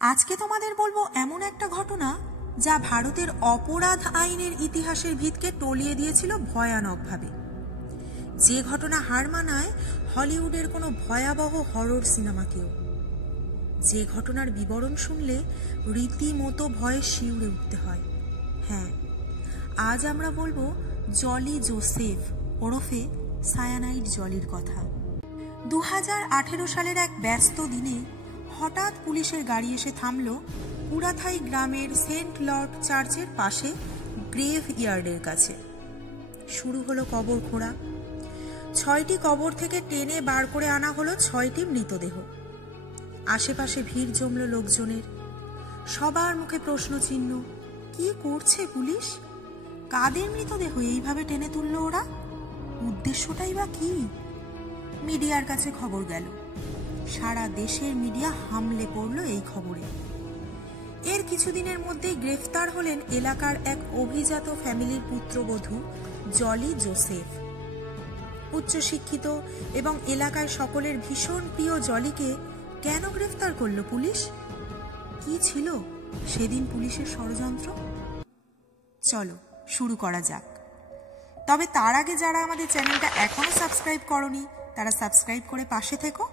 আজকে তোমাদের বলবো এমন একটা ঘটনা যা ভারতের অপরাধ আইনের ইতিহাসের ভিতকে টলিয়ে দিয়েছিল ভয়ানকভাবে। যে ঘটনা হার মানায় হলিউডের কোনো ভয়াবহ হরর সিনেমাকেও। যে ঘটনার বিবরণ শুনলে রীতিমতো ভয়ে শিউরে উঠতে হয়। হ্যাঁ, আজ আমরা বলবো জলি জোসেফ ওরফে সায়ানাইড জলির কথা। 2018 সালের এক ব্যস্ত দিনে হঠাৎ পুলিশের গাড়ি এসে থামল পুরাথাই গ্রামের সেন্ট লর্ড চার্চের পাশে গ্রেভ ইয়ার্ডের কাছে। শুরু হলো কবর খোঁড়া। 6টি কবর থেকে টেনে বার করে আনা হলো 6টি মৃতদেহ। আশেপাশে ভিড় জমল লোকজনের। সবার মুখে প্রশ্নচিহ্ন, কি করছে পুলিশ? কাদের মৃতদেহ এইভাবে টেনে তুলল ওরা? উদ্দেশ্যটাই বা কি? মিডিয়ার কাছে খবর গেল। সারা দেশের মিডিয়া হামলে পড়ল এই খবরে। এর কিছুদিনের মধ্যেই গ্রেফতার হলেন এলাকার এক অভিজাত ফ্যামিলির পুত্রবধূ জলি জোসেফ। উচ্চশিক্ষিত এবং এলাকায় সকলের ভীষণ প্রিয় জলিকে কেন গ্রেফতার করল পুলিশ? কি ছিল সেদিন পুলিশের ষড়যন্ত্র? চলো শুরু করা যাক। তবে তার আগে যারা আমাদের চ্যানেলটা এখনো সাবস্ক্রাইব করনি তারা সাবস্ক্রাইব করে পাশে থেকো।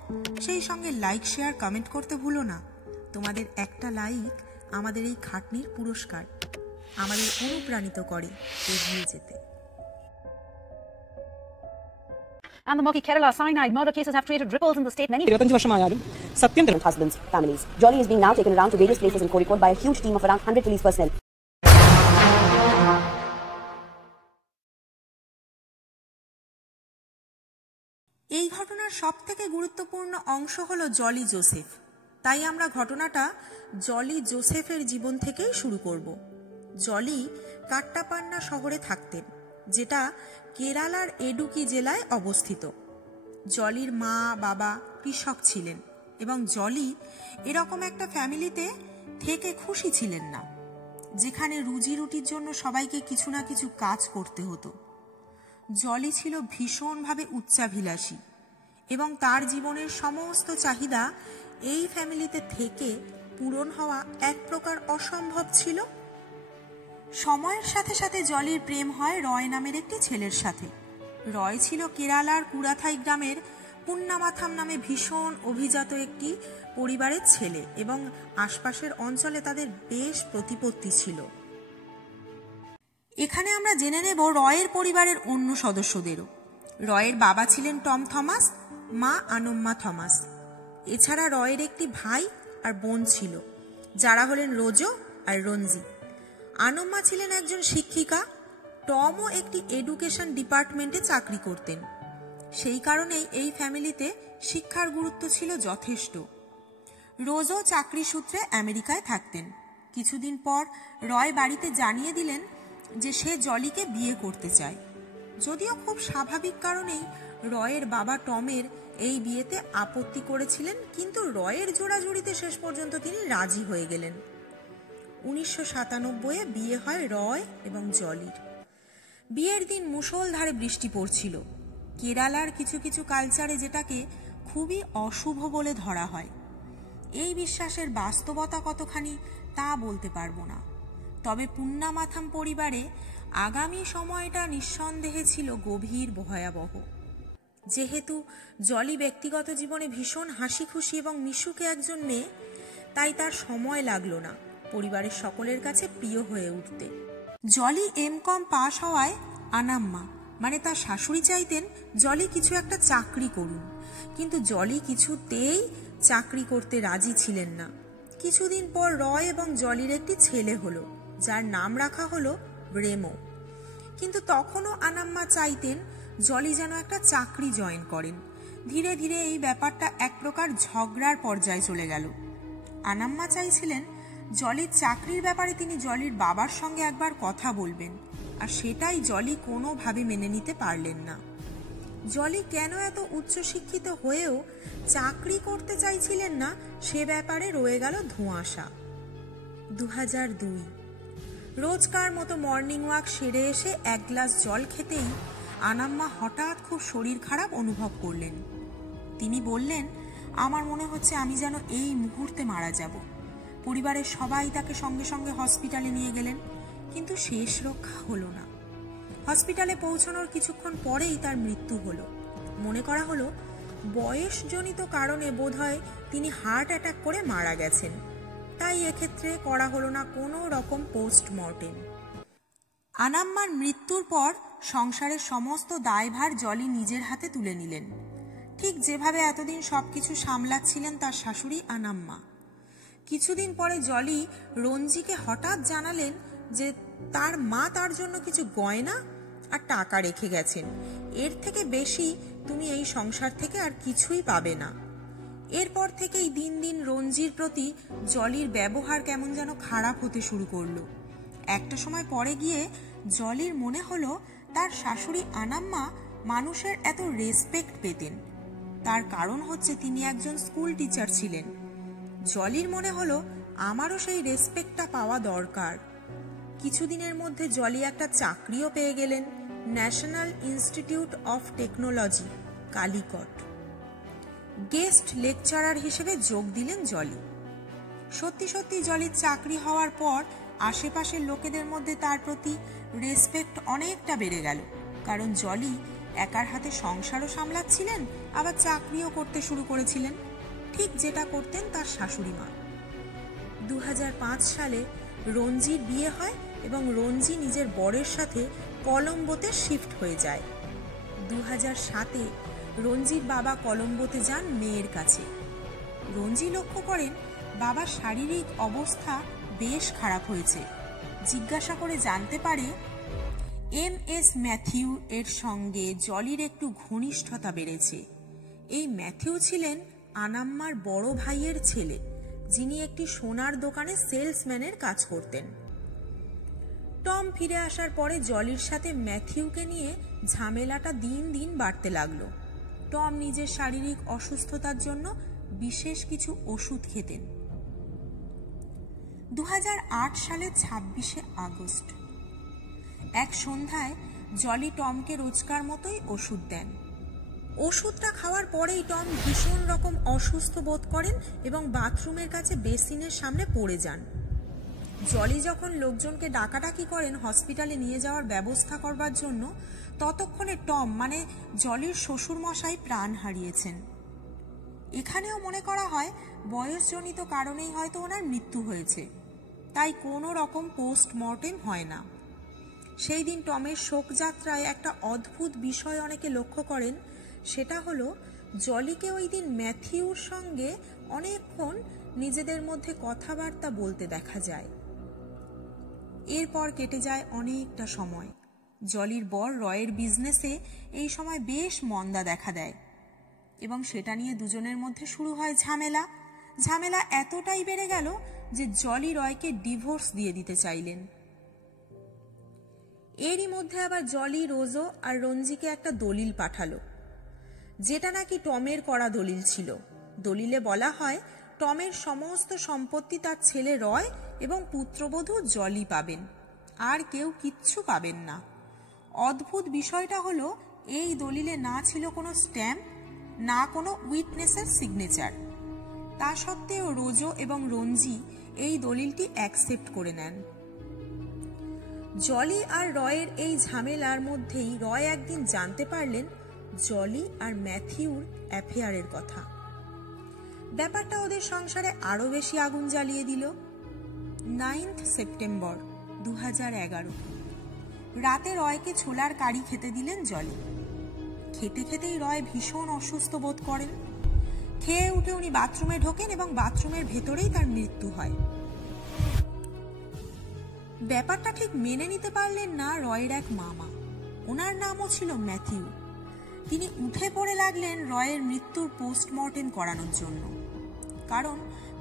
সেই সঙ্গে লাইক, শেয়ার, কমেন্ট করতে ভুলো না। তোমাদের একটা লাইক আমাদের এই খাটনির পুরস্কার, আমাদের অনুপ্রাণিত করে এগিয়ে যেতে। And the murky Kerala cyanide murder cases have created ripples in the state. Many husbands, families. Jolly is being now taken around to various places in Kozhikode by a huge team of around 100 police personnel. এই ঘটনার সব থেকে গুরুত্বপূর্ণ অংশ হলো Jolly Joseph. তাই আমরা ঘটনাটা জলি জোসেফের জীবন থেকেই শুরু করব। জলি কাট্টাপান্না শহরে থাকতেন, যেটা কেরালার এডুকি জেলায় অবস্থিত। জলির মা বাবা কৃষক ছিলেন এবং জলি এরকম একটা ফ্যামিলিতে থেকে খুশি ছিলেন না, যেখানে রুজি রুটির জন্য সবাইকে কিছু না কিছু কাজ করতে হতো। জলি ছিল ভীষণভাবে উচ্চাভিলাষী এবং তার জীবনের সমস্ত চাহিদা এই ফ্যামিলিতে থেকে পূরণ হওয়া এক প্রকার অসম্ভব ছিল। সময়ের সাথে সাথে জলির প্রেম হয় রয় নামের একটি ছেলের সাথে। রয় ছিল কেরালার কুরাথাই গ্রামের পুন্নামাথাম নামে ভীষণ অভিজাত একটি পরিবারের ছেলে এবং আশপাশের অঞ্চলে তাদের বেশ প্রতিপত্তি ছিল। এখানে আমরা জেনে নেব রয়ের পরিবারের অন্য সদস্যদেরও। রয়ের বাবা ছিলেন টম থমাস, মা আনম্মা থমাস। এছাড়া রয়ের একটি ভাই আর বোন ছিল, যারা হলেন রোজো আর রঞ্জি। আনম্মা ছিলেন একজন শিক্ষিকা। টমও একটি এডুকেশন ডিপার্টমেন্টে চাকরি করতেন। সেই কারণেই এই ফ্যামিলিতে শিক্ষার গুরুত্ব ছিল যথেষ্ট। রোজও চাকরি সূত্রে আমেরিকায় থাকতেন। কিছুদিন পর রয় বাড়িতে জানিয়ে দিলেন যে সে জলিকে বিয়ে করতে চায়। যদিও খুব স্বাভাবিক কারণেই রয়ের বাবা টমের এই বিয়েতে আপত্তি করেছিলেন, কিন্তু রয়ের জোড়াজুড়িতে শেষ পর্যন্ত তিনি রাজি হয়ে গেলেন। 1997-এ বিয়ে হয় রয় এবং জলির। বিয়ের দিন মুষলধারে বৃষ্টি পড়ছিল। কেরালার কিছু কিছু কালচারে যেটাকে খুবই অশুভ বলে ধরা হয়। এই বিশ্বাসের বাস্তবতা কতখানি তা বলতে পারবো না, তবে পুন্নামাথাম পরিবারে আগামী সময়টা নিঃসন্দেহে ছিল গভীর ভয়াবহ। যেহেতু জলি ব্যক্তিগত জীবনে ভীষণ হাসি খুশি এবং মিশুকে একজন মেয়ে, তাই তার সময় লাগলো না পরিবারের সকলের কাছে প্রিয় হয়ে উঠতে। জলি এমকম পাশ হওয়ায় আনাম্মা মানে তার শাশুড়ি চাইতেন জলি কিছু একটা চাকরি করুন, কিন্তু জলি কিছুতেই চাকরি করতে রাজি ছিলেন না। কিছুদিন পর রয় এবং জলির একটি ছেলে হলো, যার নাম রাখা হলো রেমো। কিন্তু তখনও আনাম্মা চাইতেন জলি যেন একটা চাকরি জয়েন করেন। ধীরে ধীরে এই ব্যাপারটা এক প্রকার ঝগড়ার পর্যায়ে চলে গেল। আনাম্মা চাইছিলেন জলির চাকরির ব্যাপারে তিনি জলির বাবার সঙ্গে একবার কথা বলবেন, আর সেটাই জলি কোনোভাবে মেনে নিতে পারলেন না। জলি কেন এত উচ্চশিক্ষিত হয়েও চাকরি করতে চাইছিলেন না, সে ব্যাপারে রয়ে গেল ধোঁয়াশা। 2002 রোজকার মতো মর্নিং ওয়াক সেরে এসে এক গ্লাস জল খেতেই আনাম্মা হঠাৎ খুব শরীর খারাপ অনুভব করলেন। তিনি বললেন, আমার মনে হচ্ছে আমি যেন এই মুহূর্তে মারা যাব। পরিবারের সবাই তাকে সঙ্গে সঙ্গে হসপিটালে নিয়ে গেলেন, কিন্তু শেষ রক্ষা হলো না। হসপিটালে পৌঁছানোর কিছুক্ষণ পরেই তার মৃত্যু হলো। মনে করা হলো বয়সজনিত কারণে বোধহয় তিনি হার্ট অ্যাটাক করে মারা গেছেন, তাই এক্ষেত্রে করা হলো না কোনো রকম পোস্টমর্টেম। আনাম্মার মৃত্যুর পর সংসারের সমস্ত দায়ভার জলি নিজের হাতে তুলে নিলেন, ঠিক যেভাবে এতদিন সবকিছু সামলাচ্ছিলেন তার শাশুড়ি আনাম্মা। কিছুদিন পরে জলি রঞ্জিকে হঠাৎ জানালেন যে তার মা তার জন্য কিছু গয়না আর টাকা রেখে গেছেন, এর থেকে বেশি তুমি এই সংসার থেকে আর কিছুই পাবে না। এরপর থেকেই দিন দিন রঞ্জির প্রতি জলির ব্যবহার কেমন যেন খারাপ হতে শুরু করলো। একটা সময় পরে গিয়ে জলির মনে হলো তার শাশুড়ি আনাম্মা মানুষের এত রেসপেক্ট পেতেন, তার কারণ হচ্ছে তিনি একজন স্কুল টিচার ছিলেন। জলির মনে হলো আমারও সেই রেসপেক্টটা পাওয়া দরকার। কিছুদিনের মধ্যে জলি একটা চাকরিও পেয়ে গেলেন, national institute of technology, Calicut. Guest lecturer হিসেবে যোগ দিলেন জলি। সত্যি সত্যি জলির চাকরি হওয়ার পর আশেপাশের লোকেদের মধ্যে তার প্রতি রেসপেক্ট অনেকটা বেড়ে গেল, কারণ জলি একার হাতে সংসারও সামলাচ্ছিলেন, আবার চাকরিও করতে শুরু করেছিলেন, ঠিক যেটা করতেন তার শাশুড়ি মা। 2005 সালে রঞ্জির বিয়ে হয় এবং রঞ্জি নিজের বরের সাথে কলম্বোতে শিফট হয়ে যায়। 2007-এ রঞ্জির বাবা কলম্বোতে যান মেয়ের কাছে। রঞ্জি লক্ষ্য করেন বাবার শারীরিক অবস্থা বেশ খারাপ হয়েছে। জিজ্ঞাসা করে জানতে পারে MS ম্যাথিউ এর সঙ্গে জলির একটু ঘনিষ্ঠতা বেড়েছে। এই ম্যাথিউ ছিলেন আনাম্মার বড় ভাইয়ের ছেলে, যিনি একটি সোনার দোকানে সেলসম্যানের কাজ করতেন। টম ফিরে আসার পরে জলির সাথে ম্যাথিউকে নিয়ে ঝামেলাটা দিন দিন বাড়তে লাগলো। টম নিজের শারীরিক অসুস্থতার জন্য বিশেষ কিছু ওষুধ খেতেন। 2008 সালের 26শে আগস্ট এক সন্ধ্যায় জলি টমকে রোজকার মতোই ওষুধ দেন। ওষুধটা খাওয়ার পরেই টম ভীষণ রকম অসুস্থ বোধ করেন এবং বাথরুমের কাছে বেসিনের সামনে পড়ে যান। জলি যখন লোকজনকে ডাকাডাকি করেন হসপিটালে নিয়ে যাওয়ার ব্যবস্থা করবার জন্য, ততক্ষণে টম মানে জলির শ্বশুর মশাই প্রাণ হারিয়েছেন। এখানেও মনে করা হয় বয়সজনিত কারণেই হয়তো ওনার মৃত্যু হয়েছে, তাই কোনো রকম পোস্টমর্টেম হয় না। সেই দিন টমের শোকযাত্রায় একটা অদ্ভুত বিষয় অনেকে লক্ষ্য করেন, সেটা হলো জলিকে ওই দিন ম্যাথিউর সঙ্গে অনেকক্ষণ নিজেদের মধ্যে কথাবার্তা বলতে দেখা যায়। এরপর কেটে যায় অনেকটা সময়। জলির বর রয়ের বিজনেসে এই সময় বেশ মন্দা দেখা দেয় এবং সেটা নিয়ে দুজনের মধ্যে শুরু হয় ঝামেলা। ঝামেলা এতটাই বেড়ে গেল যে জলি রয়কে ডিভোর্স দিয়ে দিতে চাইলেন। এরই মধ্যে আবার জলি রোজো আর রঞ্জিকে একটা দলিল পাঠালো, যেটা নাকি টমের করা দলিল ছিল। দলিলে বলা হয় টমের সমস্ত সম্পত্তি তার ছেলে রয় এবং পুত্রবধূ জলি পাবেন, আর কেউ কিচ্ছু পাবেন না। অদ্ভুত বিষয়টা হলো এই দলিলে না ছিল কোনো স্ট্যাম্প, না কোনো উইটনেসের সিগনেচার। তা সত্ত্বেও রোজো এবং রঞ্জি এই দলিলটি অ্যাকসেপ্ট করে নেন। জলি আর রয়ের এই ঝামেলার মধ্যেই রয় একদিন জানতে পারলেন জলি আর ম্যাথিউর অ্যাফেয়ারের কথা। ব্যাপারটা ওদের সংসারে আরো বেশি আগুন জ্বালিয়ে দিল। 9 সেপ্টেম্বর 2011 রাতে রয়কে ছোলার কারি খেতে দিলেন জলি। খেতে খেতেই রয় ভীষণ অসুস্থ বোধ করেন। খেয়ে উঠে উনি বাথরুমে ঢোকেন এবং বাথরুমের ভেতরেই তার মৃত্যু হয়। ব্যাপারটা ঠিক মেনে নিতে পারলেন না রয়ের এক মামা, ওনার নামও ছিল ম্যাথিউ। তিনি উঠে পড়ে লাগলেন রয়ের মৃত্যুর পোস্টমর্টেম করানোর জন্য, কারণ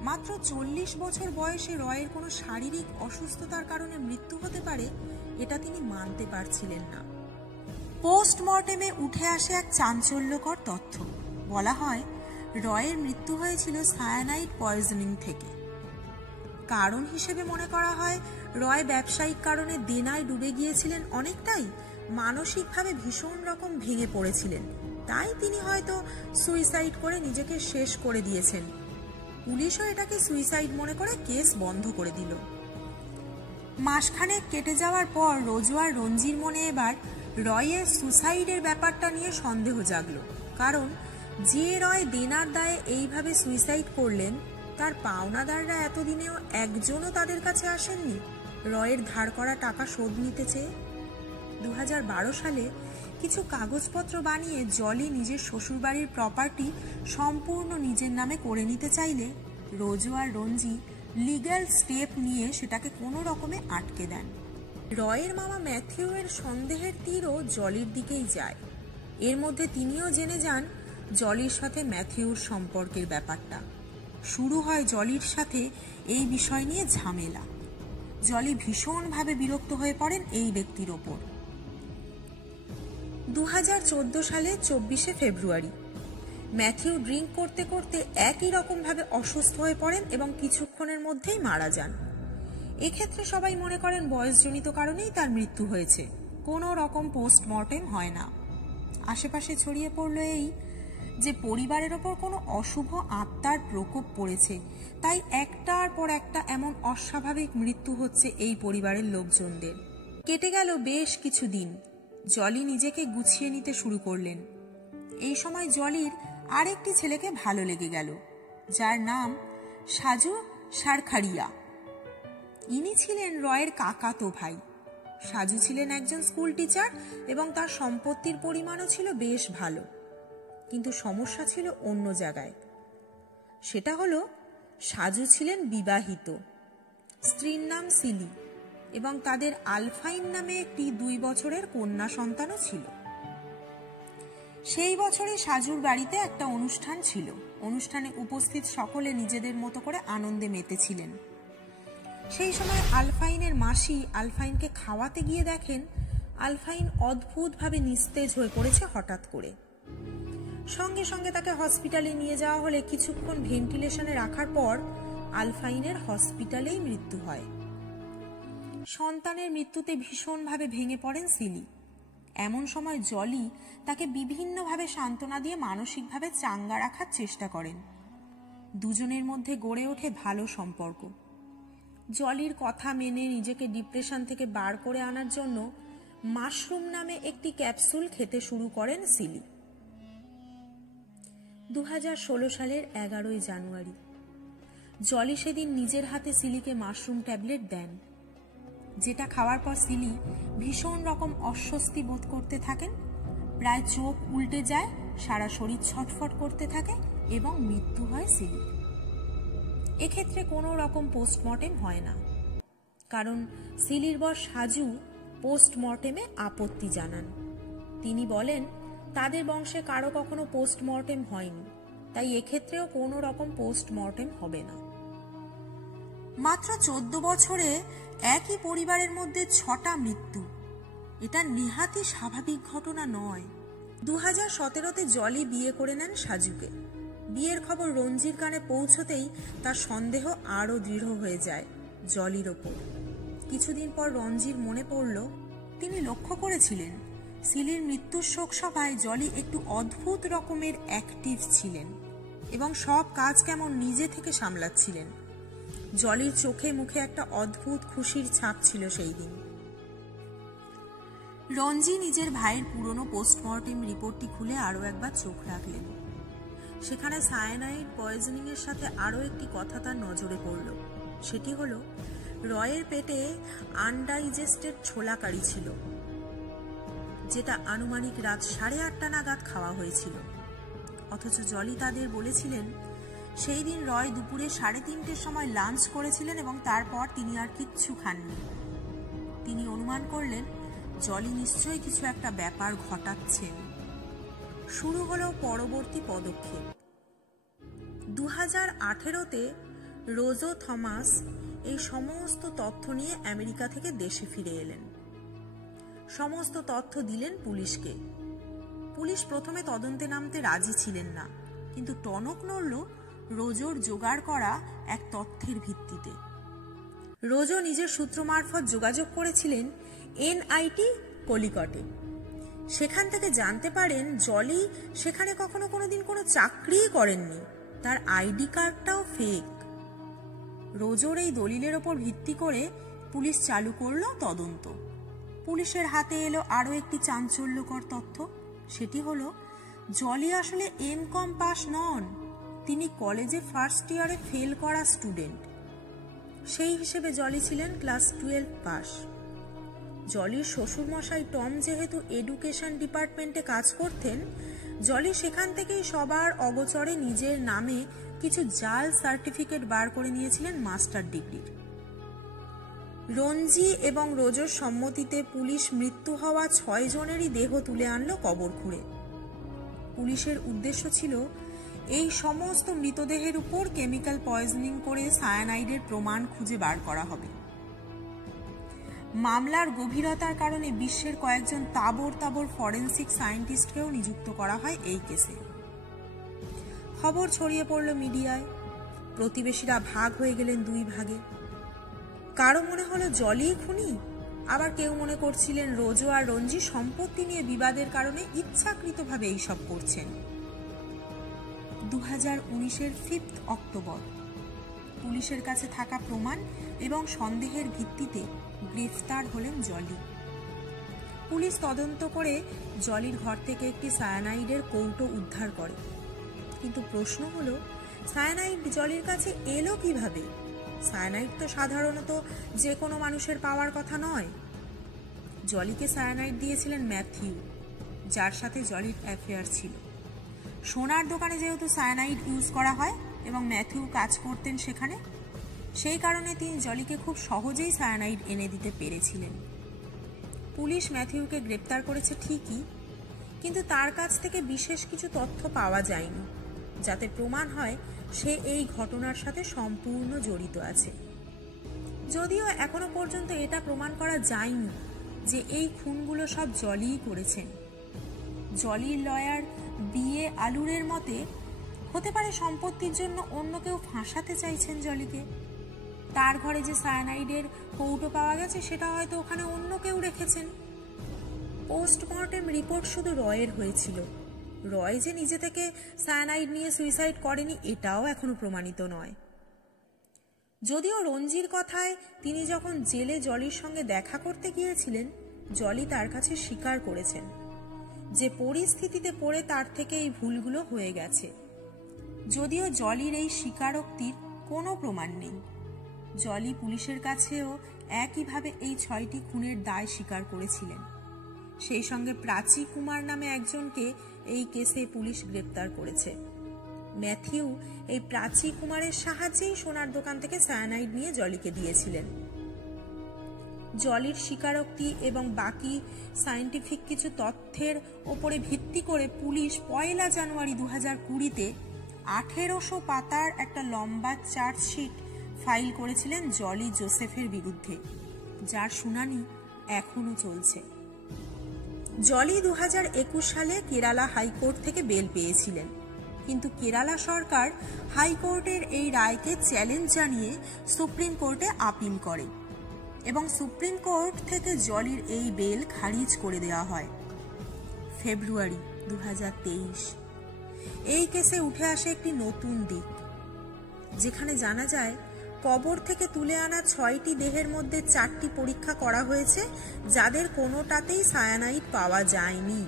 মাত্র 40 বছর বয়সে রয়ের কোনো শারীরিক অসুস্থতার কারণে মৃত্যু হতে পারে এটা তিনি মানতে পারছিলেন না। পোস্টমর্টেমে উঠে আসে এক চাঞ্চল্যকর তথ্য। বলা হয় রয়ের মৃত্যু হয়েছিল সায়ানাইড পয়জনিং থেকে। কারণ হিসেবে মনে করা হয় রয় ব্যবসায়িক কারণে দেনায় ডুবে গিয়েছিলেন অনেকটাই, মানসিকভাবে ভীষণ রকম ভেঙে পড়েছিলেন, তাই তিনি হয়তো সুইসাইড করে নিজেকে শেষ করে দিয়েছেন। পুলিশও এটাকে সুইসাইড মনে করে কেস বন্ধ করে দিল। মাসখানেক কেটে যাওয়ার পর রোজো আর রঞ্জির মনে এবার রয়ের সুসাইডের ব্যাপারটা নিয়ে সন্দেহ জাগল। কারণ যে রয় দেনার দায়ে এইভাবে সুইসাইড করলেন, তার পাওনাদাররা এতদিনেও একজনও তাদের কাছে আসেননি রয়ের ধার করা টাকা শোধ নিতে চেয়ে। 2012 সালে কিছু কাগজপত্র বানিয়ে জলি নিজের শ্বশুরবাড়ির প্রপার্টি সম্পূর্ণ নিজের নামে করে নিতে চাইলে রোজো আর রঞ্জি লিগ্যাল স্টেপ নিয়ে সেটাকে কোনো রকমে আটকে দেন। রয়ের মামা ম্যাথিউয়ের সন্দেহের তীরও জলির দিকেই যায়। এর মধ্যে তিনিও জেনে যান জলির সাথে ম্যাথিউর সম্পর্কের ব্যাপারটা। শুরু হয় জলির সাথে এই বিষয় নিয়ে ঝামেলা। জলি ভীষণভাবে বিরক্ত হয়ে পড়েন এই ব্যক্তির ওপর। 2014 সালে 24শে ফেব্রুয়ারি ম্যাথিউ ড্রিঙ্ক করতে করতে একই রকমভাবে অসুস্থ হয়ে পড়েন এবং কিছুক্ষণের মধ্যেই মারা যান। এক্ষেত্রে সবাই মনে করেন বয়সজনিত কারণেই তার মৃত্যু হয়েছে, কোনো রকম পোস্টমর্টেম হয় না। আশেপাশে ছড়িয়ে পড়ল এই যে পরিবারের ওপর কোনো অশুভ আত্মার প্রকোপ পড়েছে, তাই একটার পর একটা এমন অস্বাভাবিক মৃত্যু হচ্ছে এই পরিবারের লোকজনদের। কেটে গেল বেশ কিছু দিন। জলি নিজেকে গুছিয়ে নিতে শুরু করলেন। এই সময় জলির আরেকটি ছেলেকে ভালো লেগে গেল, যার নাম সাজু সারখারিয়া। ইনি ছিলেন রয়ের কাকাতো ভাই। সাজু ছিলেন একজন স্কুল টিচার এবং তার সম্পত্তির পরিমাণও ছিল বেশ ভালো। কিন্তু সমস্যা ছিল অন্য জায়গায়। সেটা হলো সাজু ছিলেন বিবাহিত, স্ত্রীর নাম সিলি, এবং তাদের আলফাইন নামে একটি 2 বছরের কন্যা সন্তানও ছিল। সেই বছরে সাজুর বাড়িতে একটা অনুষ্ঠান ছিল। অনুষ্ঠানে উপস্থিত সকলে নিজেদের মতো করে আনন্দে মেতেছিলেন। সেই সময় আলফাইনের মাসি আলফাইনকে খাওয়াতে গিয়ে দেখেন আলফাইন অদ্ভুতভাবে নিস্তেজ হয়ে পড়েছে হঠাৎ করে। সঙ্গে সঙ্গে তাকে হসপিটালে নিয়ে যাওয়া হলে কিছুক্ষণ ভেন্টিলেশনে রাখার পর আলফাইনের হসপিটালেই মৃত্যু হয়। সন্তানের মৃত্যুতে ভীষণভাবে ভেঙে পড়েন সিলি। এমন সময় জলি তাকে বিভিন্নভাবে সান্ত্বনা দিয়ে মানসিকভাবে চাঙ্গা রাখার চেষ্টা করেন। দুজনের মধ্যে গড়ে ওঠে ভালো সম্পর্ক। জলির কথা মেনে নিজেকে ডিপ্রেশন থেকে বার করে আনার জন্য মাশরুম নামে একটি ক্যাপসুল খেতে শুরু করেন সিলি। 2016 সালের 11ই জানুয়ারি জলি সেদিন নিজের হাতে সিলিকে মাশরুম ট্যাবলেট দেন, যেটা খাওয়ার পর সিলি ভীষণ রকম অস্বস্তি বোধ করতে থাকেন। প্রায় চোখ উল্টে যায়, সারা শরীর ছটফট করতে থাকে এবং মৃত্যু হয় সিলির। এক্ষেত্রে কোনো রকম পোস্টমর্টেম হয় না, কারণ সিলির বর সাজু পোস্টমর্টেমে আপত্তি জানান। তিনি বলেন তাদের বংশে কারো কখনো পোস্টমর্টেম হয়নি, তাই এক্ষেত্রেও কোনো রকম পোস্টমর্টেম হবে না। মাত্র 14 বছরে একই পরিবারের মধ্যে 6টা মৃত্যু, এটা নেহাতই স্বাভাবিক ঘটনা নয়। 2017তে জলি বিয়ে করে নেন সাজুকে। বিয়ের খবর রঞ্জির কানে পৌঁছতেই তার সন্দেহ আরও দৃঢ় হয়ে যায় জলির ওপর। কিছুদিন পর রঞ্জির মনে পড়ল তিনি লক্ষ্য করেছিলেন সিলির মৃত্যুর শোক সভায় জলি একটু অদ্ভুত রকমের অ্যাক্টিভ ছিলেন এবং সব কাজ কেমন নিজে থেকে সামলাচ্ছিলেন। জলির চোখে মুখে একটা অদ্ভুত খুশির ছাপ ছিল সেই দিন। রঞ্জি নিজের ভাইয়ের পুরনো পোস্টমর্টেম রিপোর্টটি খুলে আরও একবার চোখ রাখলেন। সেখানে সায়ানাইড পয়জনিং এর সাথে আরও একটি কথা তার নজরে পড়ল। সেটি হলো রয়ের পেটে আনডাইজেস্টেড ছোলা কারি ছিল, যেটা আনুমানিক রাত 8:30 নাগাদ খাওয়া হয়েছিল। অথচ জলি তাদের বলেছিলেন সেই দিন রয় দুপুরে 3:30টার সময় লাঞ্চ করেছিলেন এবং তারপর তিনি আর কিচ্ছু খাননি। তিনি অনুমান করলেন জলি নিশ্চয়ই কিছু একটা ব্যাপার ঘটাচ্ছেন। শুরু হলো পরবর্তী পদক্ষেপ। 2018তে রোজো থমাস এই সমস্ত তথ্য নিয়ে আমেরিকা থেকে দেশে ফিরে এলেন। সমস্ত তথ্য দিলেন পুলিশকে। পুলিশ প্রথমে তদন্তে নামতে রাজি ছিলেন না, কিন্তু টনক নড়ল রোজোর জোগাড় করা এক তথ্যের ভিত্তিতে। রোজো নিজের সূত্র মারফত যোগাযোগ করেছিলেন এনআইটি কলিকটে। সেখান থেকে জানতে পারেন জলি সেখানে কখনো কোনোদিন কোনো চাকরিই করেননি। তার আইডি কার্ডটাও ফেক। রোজোর এই দলিলের ওপর ভিত্তি করে পুলিশ চালু করলো তদন্ত। পুলিশের হাতে এলো আরো একটি চাঞ্চল্যকর তথ্য। সেটি হলো জলি আসলে এমকম পাস নন, তিনি কলেজে ফার্স্ট ইয়ারে ফেল করা স্টুডেন্ট। সেই হিসেবে জলি ছিলেন ক্লাস 12 পাস। জলির শ্বশুরমশাই টম যেহেতু এডুকেশন ডিপার্টমেন্টে কাজ করতেন, জলি সেখান থেকেই সবার অগোচরে নিজের নামে কিছু জাল সার্টিফিকেট বার করে নিয়েছিলেন মাস্টার ডিগ্রির। রঞ্জি এবং রোজোর সম্মতিতে পুলিশ মৃত্যু হওয়া 6 জনেরই দেহ তুলে আনলো কবর খুঁড়ে। পুলিশের উদ্দেশ্য ছিল এই সমস্ত মৃতদেহের উপর কেমিক্যাল পয়জনিং করে সায়ানাইডের প্রমাণ খুঁজে বার করা হবে। মামলার গভীরতার কারণে বিশ্বের কয়েকজন তাবড় ফরেনসিক সায়েন্টিস্টকেও নিযুক্ত করা হয় এই কেসে। খবর ছড়িয়ে পড়ল মিডিয়ায়। প্রতিবেশীরা ভাগ হয়ে গেলেন 2 ভাগে। কারো মনে হলো জলি খুনি, আবার কেউ মনে করছিলেন রোজো আর রঞ্জি সম্পত্তি নিয়ে বিবাদের কারণে ইচ্ছাকৃতভাবে এইসব করছেন। 2019-এর 5 অক্টোবর পুলিশের কাছে থাকা প্রমাণ এবং সন্দেহের ভিত্তিতে গ্রেফতার হলেন জলি। পুলিশ তদন্ত করে জলির ঘর থেকে একটি সায়ানাইডের কৌটো উদ্ধার করে। কিন্তু প্রশ্ন হলো, সায়ানাইড জলির কাছে এলো কিভাবে? সায়ানাইড তো সাধারণত যে কোনো মানুষের পাওয়ার কথা নয়। জলিকে সায়ানাইড দিয়েছিলেন ম্যাথিউ, যার সাথে জলির অ্যাফেয়ার ছিল। সোনার দোকানে যেহেতু সায়ানাইড ইউজ করা হয় এবং ম্যাথিউ কাজ করতেন সেখানে, সেই কারণে তিনি জলিকে খুব সহজেই সায়ানাইড এনে দিতে পেরেছিলেন। পুলিশ ম্যাথিউকে গ্রেপ্তার করেছে ঠিকই, কিন্তু তার কাছ থেকে বিশেষ কিছু তথ্য পাওয়া যায়নি যাতে প্রমাণ হয় সে এই ঘটনার সাথে সম্পূর্ণ জড়িত আছে। যদিও এখনো পর্যন্ত এটা প্রমাণ করা যায়নি যে এই খুনগুলো সব জলিই করেছেন। জলির লয়ার বিএ আলুরের মতে হতে পারে সম্পত্তির জন্য অন্য কেউ ফাঁসাতে চাইছেন জলিকে। তার ঘরে যে সায়ানাইডের কৌটো পাওয়া গেছে সেটা হয়তো ওখানে অন্য কেউ রেখেছেন। পোস্টমর্টেম রিপোর্ট শুধু রয়ের হয়েছিল। রয় যে নিজে থেকে সায়ানাইড নিয়ে সুইসাইড করেনি এটাও এখনো প্রমাণিত নয়। যদিও রঞ্জির কথায় তিনি যখন জেলে জলির সঙ্গে দেখা করতে গিয়েছিলেন, জলি তার কাছে স্বীকার করেছেন যে পরিস্থিতিতে পড়ে তার থেকে এই ভুলগুলো হয়ে গেছে। যদিও জলির এই স্বীকারোক্তির কোনো প্রমাণ নেই। জলি পুলিশের কাছেও একইভাবে এই 6টি খুনের দায় স্বীকার করেছিলেন। সেই সঙ্গে প্রাচী কুমার নামে একজনকে এই কেসে পুলিশ গ্রেপ্তার করেছে। ম্যাথিউ এই প্রাচী কুমারের সাহায্যেই সোনার দোকান থেকে সায়ানাইড নিয়ে জলিকে দিয়েছিলেন। জলির স্বীকারোক্তি এবং বাকি সায়েন্টিফিক কিছু তথ্যের ওপরে ভিত্তি করে পুলিশ 1 জানুয়ারি 2020-তে 1800 পাতার একটা লম্বা চার্জশিট ফাইল করেছিলেন জলি জোসেফের বিরুদ্ধে, যার শুনানি এখনো চলছে। জলি 2021 সালে কেরালা হাইকোর্ট থেকে বেল পেয়েছিলেন, কিন্তু কেরালা সরকার হাইকোর্টের এই রায়কে চ্যালেঞ্জ জানিয়ে সুপ্রিম কোর্টে আপিল করে এবং সুপ্রিম কোর্ট থেকে জলির এই বেল খারিজ করে দেওয়া হয়। ফেব্রুয়ারি 2023 এই কেসে উঠে আসে একটি নতুন দিক, যেখানে জানা যায় কবর থেকে তুলে আনা 6টি দেহের মধ্যে 4টি পরীক্ষা করা হয়েছে, যাদের কোনোটাতেই সায়ানাইড পাওয়া যায়নি।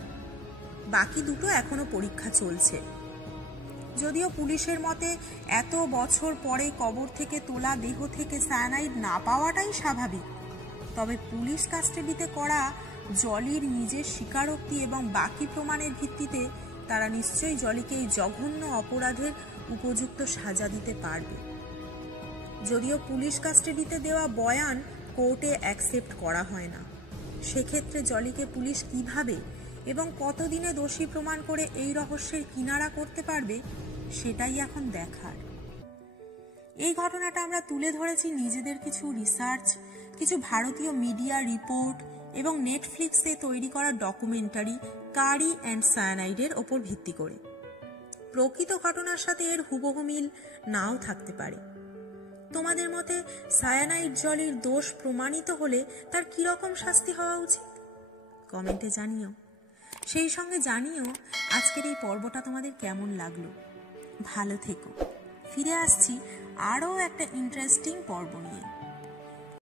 বাকি দুটো এখনো পরীক্ষা চলছে। যদিও পুলিশের মতে এত বছর পরে কবর থেকে তোলা দেহ থেকে সায়ানাইড না পাওয়াটাই স্বাভাবিক, তবে পুলিশ কাস্টাডিতে করা জলির নিজের স্বীকারোক্তি এবং বাকি প্রমাণের ভিত্তিতে তারা নিশ্চয়ই জলিকে এই জঘন্য অপরাধের উপযুক্ত সাজা দিতে পারবে। যদিও পুলিশ কাস্টাডিতে দেওয়া বয়ান কোর্টে অ্যাকসেপ্ট করা হয় না, সেক্ষেত্রে জলিকে পুলিশ কিভাবে এবং কতদিনে দোষী প্রমাণ করে এই রহস্যের কিনারা করতে পারবে সেটাই এখন দেখার। এই ঘটনাটা আমরা তুলে ধরেছি নিজেদের কিছু রিসার্চ, কিছু ভারতীয় মিডিয়া রিপোর্ট এবং নেটফ্লিক্সে তৈরি করা ডকুমেন্টারি কারি অ্যান্ড সায়ানাইডের ওপর ভিত্তি করে। প্রকৃত ঘটনার সাথে এর হুবহু মিল নাও থাকতে পারে। তোমাদের মতে সায়ানাইড জলির দোষ প্রমাণিত হলে তার কিরকম শাস্তি হওয়া উচিত কমেন্টে জানিও। সেই সঙ্গে জানিও আজকের এই পর্বটা তোমাদের কেমন লাগলো। ভালো থেকো। ফিরে আসছি আরও একটা ইন্টারেস্টিং পর্ব নিয়ে।